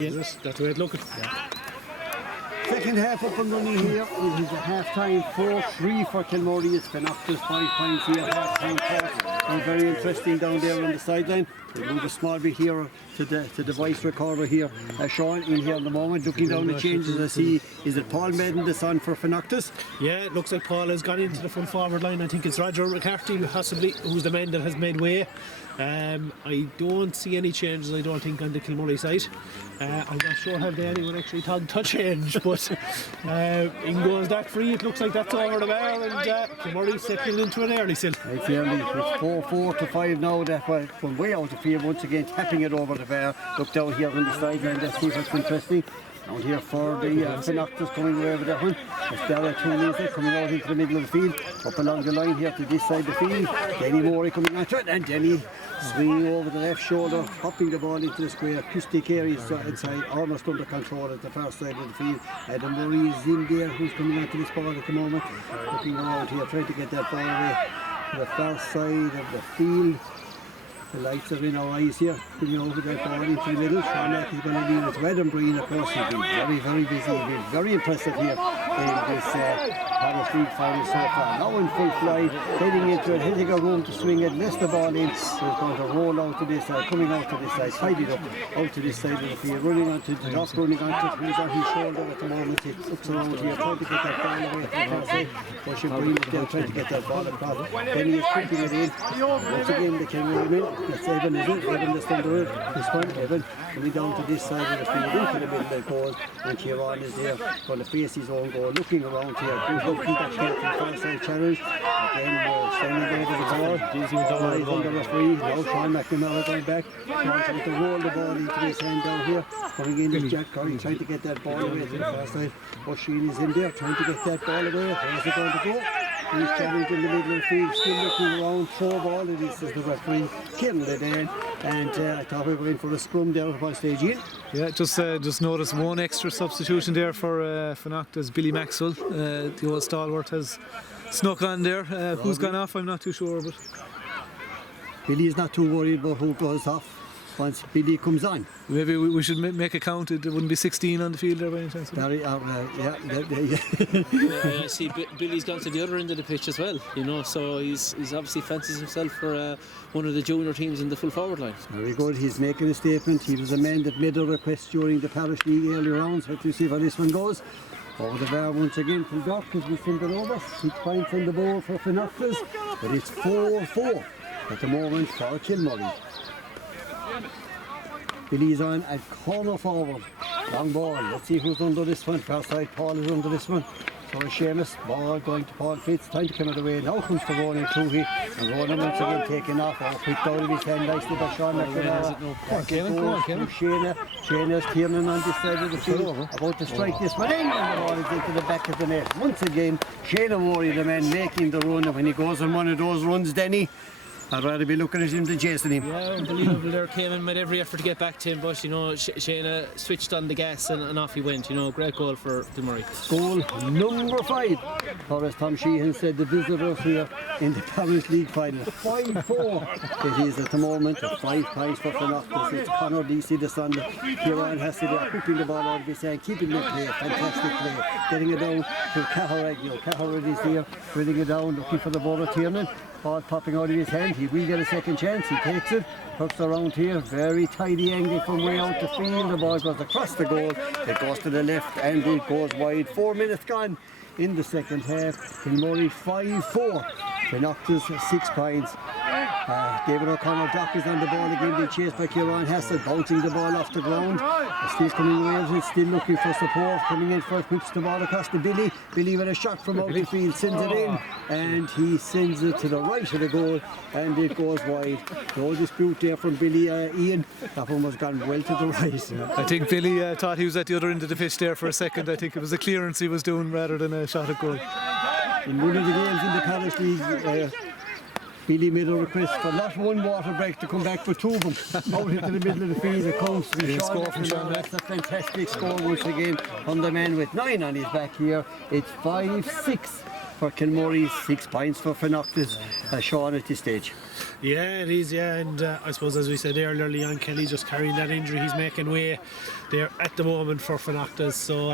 That's the way it looks. Second half up and running here. It is a half-time 4-3 for Kilmurry. It's Finnachtas 5 points here, half-time first. And very interesting down there on the sideline. They move a small bit here to the voice recorder here. Sean in here at the moment, looking down the changes. I see, is it Paul Madden, the son for Finnachtas? Yeah, it looks like Paul has gone into the full forward line. I think it's Roger McCarthy, possibly, who's the man that has made way. I don't see any changes, I don't think, on the Kilmurry side. I'm not sure have they anyone actually thought to change, but in goes that free. It looks like that's over the bar, and Kilmurry settling into an early still. It's early. It's 4-4 to 5 now. That from way out the field once again, tapping it over the bar. Look down here on the sideline. Let's see if it's interesting. Down here for the Finnachtas coming away with that one. Estella 2 metres coming out into the middle of the field. Up along the line here to this side of the field. Denny Morey coming after it, and Denny swinging over the left shoulder, hopping the ball into the square. Acoustic area inside, almost under control at the far side of the field. Adam Murray is in there, who's coming onto this ball at the moment. Looking around here, trying to get that ball away to the far side of the field. The lights are in our eyes here, putting over that ball into the middle. Sean is going to leave it. Red and Breen, of course, he's been very, very busy. He's been very impressive here in this Parish League final so far. Now in full flight, heading into it, hitting a room to swing it, lets the ball in. He's going to roll out to this side, coming out to this side, tidied up out to this side of the field, running onto the dock, running onto it. He's on his shoulder at the moment. He looks around here, trying to get that ball away from the far side. Pushing Breen again, trying to get that ball across. Then he is putting it in. Once again, they came in. That's Evan, is it? Evan that's under this one. Evan coming down to this side of the field, into the middle of the goal, and Kieran is there going to face his own goal, looking around here. Good looking back here from far side challenge. Again, standing over the ball. Eyes on the referee. Now Sean McNamara going back. Trying to roll the ball into his hand down here. Coming in is Jack Curry, trying to get that ball away to the far side. O'Sheen is in there, trying to get that ball away. Where's it going to go? He's challenged in the middle of the field, still looking around, throw ball, and this is the referee killing it in. And I thought we were in for a scrum there at one stage in. Yeah, just noticed one extra substitution there for Finnachtas. Billy Maxwell, the old stalwart, has snuck on there. Who's gone off, I'm not too sure, but Billy is not too worried about who goes off once Billy comes on. Maybe we should make a count. It wouldn't be 16 on the field there by any chance. Very, I see Billy's gone to the other end of the pitch as well, you know, so he's obviously fancies himself for one of the junior teams in the full forward line. Very good, he's making a statement. He was a man that made a request during the Parish League earlier on, so let's see how this one goes. Over the bar once again from Doc as we send it over. 6 points on the board for Finnachtas, but it's 4-4 at the moment for Kilmurry. Billy's on at corner forward. Long ball. Let's see who's under this one. Far side, Paul is under this one. So Seamus, ball going to Paul Fitz. Time to come out of the way. Now comes the Ronan Cruhy. And Ronan once again taking off. Quick down of his hand. Nicely by Sean McNamara. Go on, Kevin. Shayna's Tiernan on this side of the field. About to strike this one in. And the ball is into the back of the net. Once again, Shayna Morey, the man making the run. And when he goes on one of those runs, Denny, I'd rather be looking at him than chasing him. Yeah, unbelievable there. Came and made every effort to get back to him, but you know, Shayna switched on the gas and off he went. You know, great goal for Kilmurry. Goal number 5. Or as Tom Sheehan said, the visitors here in the Parish League final. 5-4 it is at the moment. 5 points for Finnachtas. It's Conor DC, the son. Kieran has to be whipping the ball out of his hand, keeping the play. Fantastic play. Getting it down to Caharan. Caharan is here, bringing it down, looking for the ball of Tiernan. Ball popping out of his hand. He will get a second chance. He takes it, hooks around here. Very tidy angle from way out the field. The ball goes across the goal. It goes to the left and it goes wide. 4 minutes gone in the second half. Kilmurry 5-4. Finnachtas 6 points. David O'Connor Dock is on the ball again, being chased by Kieran Hassett, bouncing the ball off the ground. Still coming away, he's still looking for support, coming in first, whips the ball across to Billy. Billy with a shot from out the field, sends it in, and he sends it to the right of the goal, and it goes wide. No dispute there from Billy. Ian, that one was gone well to the right. I think Billy thought he was at the other end of the pitch there for a second. I think it was a clearance he was doing rather than a shot at goal. In one of the games in the Parish League, Billy made a request for not one water break to come back for 2 of them. Out into the middle of the field, it comes from Sean. That's a fantastic score once again from the man with 9 on his back here. It's 5-6 for Kilmurry, 6 points for Finnachtas, Sean at this stage. Yeah, it is, yeah, and I suppose as we said earlier, Leon Kelly just carrying that injury, he's making way there at the moment for Finnachtas, so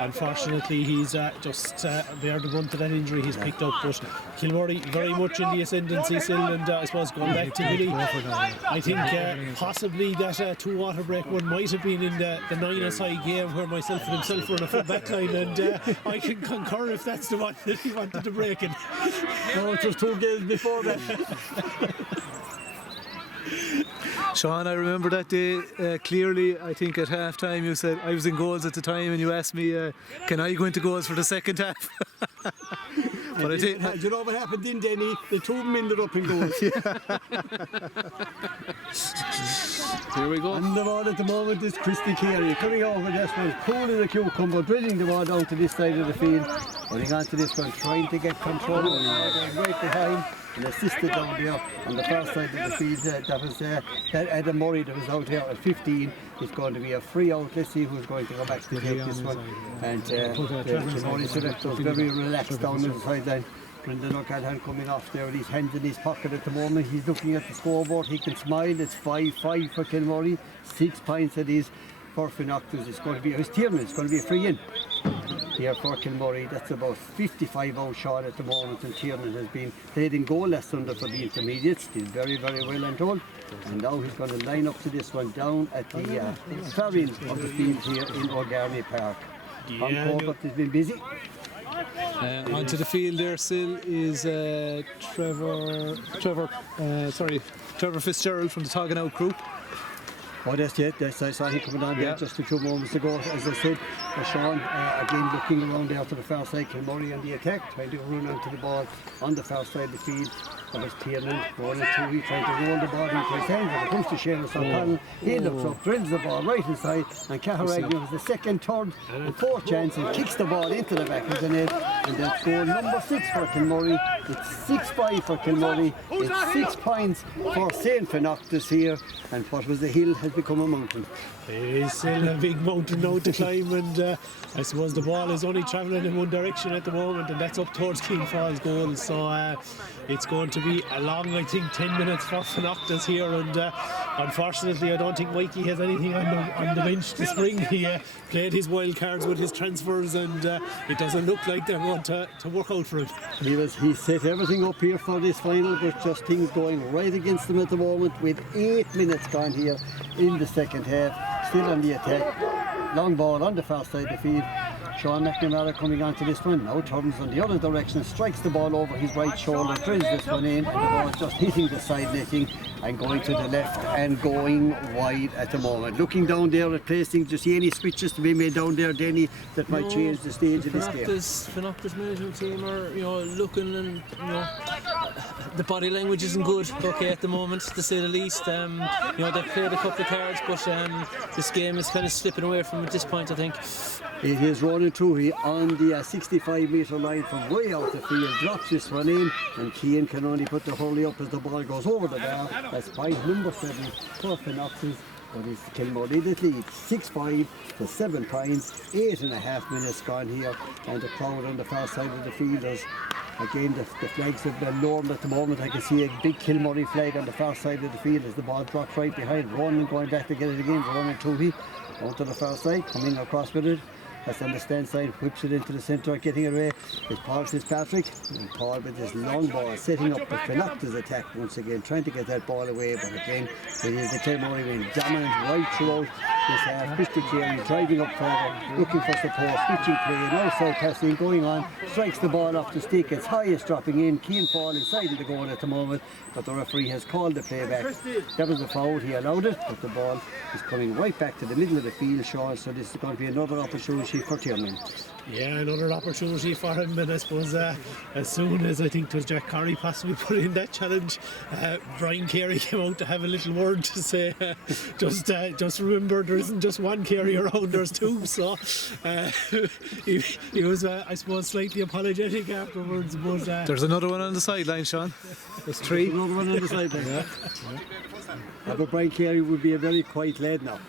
unfortunately he's just bear the brunt of that injury he's picked up, but Kilmurry very much in the ascendancy still, and I suppose going back to Billy, I think possibly that 2 water break one might have been in the 9-a-side game where myself and himself were on a full back line, and I can concur if that's the one that he wanted to break in. No, it was 2 games before that. Sean, I remember that day clearly. I think at half time you said I was in goals at the time, and you asked me, can I go into goals for the second half? But I think, do you know what happened then, Denny? The 2 of them ended up in goals. Here we go. And the ball at the moment is Christy Carey coming over this one, cool in a cucumber, drilling the ball down to this side of the field, running on to this one, trying to get control, and right behind. And assisted down there on the far side of the field. That was that Adam Murray that was out here at 15. It's going to be a free out. Let's see who's going to go back to take this one. And the Murray selector was very relaxed down on the sideline. Brendan O'Callaghan coming off there with his hands in his pocket at the moment. He's looking at the scoreboard. He can smile. It's 5-5 for Kilmurry. 6 points it is for Finnachtas. It's going to be his Tiernan. It's going to be a free in here for Kilmurry. That's about 55 out shot at the moment, and Tiernan has been played in goal last Sunday for the intermediates. Did very, very well and all. And now he's going to line up to this one down at the far end of the field here in O'Garney Park. Yeah, But has been busy. onto the field there still is Trevor Fitzgerald from the Togganout group. Oh, that's it. That's, I saw him coming on there just a few moments ago. As I said, Sean again looking around there to the far side. Kilmurry on the attack, trying to run onto the ball on the far side of the field. That was Tiernan going to he trying to roll the ball into his hands. When it comes to Seamus O'Connell, he looks up, drills the ball right inside, and Caharagna has the second, third, and fourth chance and kicks the ball into the back of the net. And that's goal number 6 for Kilmurry. It's 6-5 for Kilmurry. It's 6 points for St. Finnachtas here. And what was the hill has become a mountain. It's still a big mountain now to climb, and I suppose the ball is only travelling in one direction at the moment, and that's up towards Keane Falls goal. So it's going to be a long, I think, 10 minutes for Finnachtas here, and unfortunately I don't think Mikey has anything on the bench this spring. He played his wild cards with his transfers, and it doesn't look like they're going to work out for him. He set everything up here for this final, but just things going right against them at the moment with 8 minutes gone here in the second half. Still on the attack, long ball on the far side of the field. Sean McNamara coming onto this one, now turns on the other direction, strikes the ball over his right shoulder, drills this one in, and the ball just hitting the side netting and going to the left and going wide at the moment. Looking down there at placing, do you see any switches to be made down there, Denny, that might change the stage of this game? Finnachtas management team are, looking, and the body language isn't good, at the moment, to say the least. They've played a couple of cards, but this game is kind of slipping away from at this point, I think. It is running through here on the 65-metre line from way out the field, drops this one in, and Keane can only put the hurley up as the ball goes over the bar. That's point number 7 for Finnachtas, but it's Kilmurry that leads 6-5 to 7 points, 8.5 minutes gone here, and the crowd on the far side of the field is again the flags have been lowered at the moment. I can see a big Kilmurry flag on the far side of the field as the ball drops right behind. Ronan going back to get it again, running through here onto the far side, coming across with it. That's on the stand side, whips it into the centre, getting it away. It's Paul Fitzpatrick, and Paul with his long ball, setting up the Finnachtas attack once again, trying to get that ball away, but again, it is the Kilmurry being dominant right throughout this half. Christy Carey driving up forward, looking for support, switching play, no side passing going on, strikes the ball off the stick, it's highest dropping in, Keane Fall inside of the goal at the moment, but the referee has called the play back. That was a foul, he allowed it, but the ball is coming right back to the middle of the field, Sean, so this is going to be another opportunity for Tiernan. Yeah, another opportunity for him, and I suppose as soon as I think it was Jack Corrie possibly put in that challenge, Brian Carey came out to have a little word to say, just remember there isn't just one Carey around, there's 2, so he was I suppose slightly apologetic afterwards, but There's another one on the sideline, Sean. There's 3. Another one on the sideline. Yeah. But Brian Carey would be a very quiet lad now.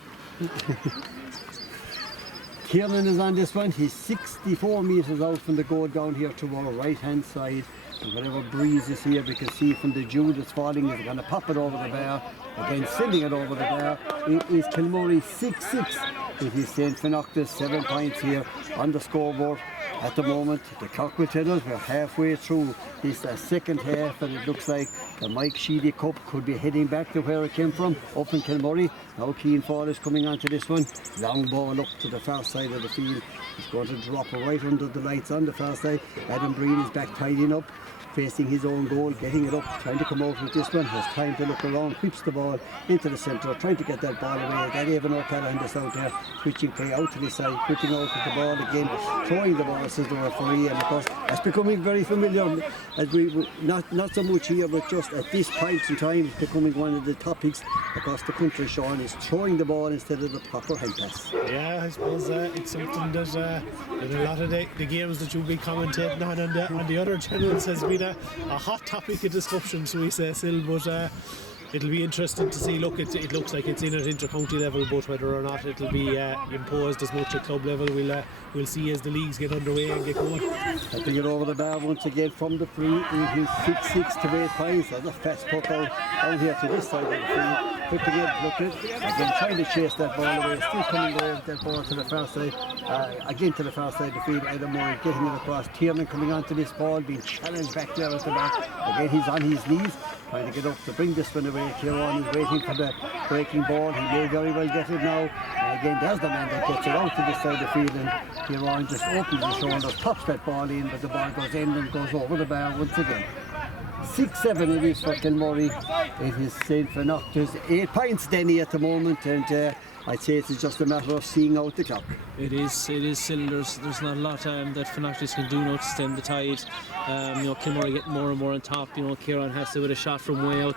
Kieran is on this one. He's 64 metres out from the goal down here to our right hand side. And whatever breeze is here, we can see from the dew that's falling, he's going to pop it over the bar. Again, sending it over the bar. It is Kilmurry 6-6. It is St. Finnachtas 7 points here on the scoreboard. At the moment, the clock will tell us we're halfway through this second half, and it looks like the Mike Sheedy Cup could be heading back to where it came from, up in Kilmurry. Now Keane Fall is coming onto this one. Long ball up to the far side of the field. He's going to drop it right under the lights on the far side. Adam Breen is back tidying up, facing his own goal, getting it up, trying to come out with this one. Has time to look around, whips the ball into the centre, trying to get that ball away. That Evan O'Callaghan is out there, switching play out to the side, whipping out with the ball again, throwing the ball, says the referee. And of course, that's becoming very familiar, as we not so much here, but just at this point in time, it's becoming one of the topics across the country. Sean is throwing the ball instead of the proper hand pass. Yeah, I suppose it's something that in a lot of the games that you'll be commentating on the other channels has been a hot topic of discussion, so we say, Sil, but it'll be interesting to see. Look, it looks like it's in at inter-county level, but whether or not it'll be imposed as much at club level, we'll see as the leagues get underway and get going. Tapping it over the bar once again from the free. It is 6-6 to 8 points. There's a fast puck out here to this side of the field. Putting it, looking, again trying to chase that ball away, still coming away with that ball to the far side, again to the far side of the field. Adam Murray getting it across. Tiernan coming onto this ball, being challenged back there at the back. Again, he's on his knees, trying to get up to bring this one away. Kieran is waiting for the breaking ball. He may very well get it now. And again, there's the man that gets it out to this side of the field, and Kieran just opens his shoulders, pops that ball in, but the ball goes in and goes over the bar once again. 6-7 it is for Kilmurry. It is St. Finnachtas 8 points, Denny, at the moment, and I'd say it's just a matter of seeing out the clock. It is still, there's not a lot that Finnachtas can do now to stem the tide. Kilmurry getting more and more on top. Kieran has to with a shot from way out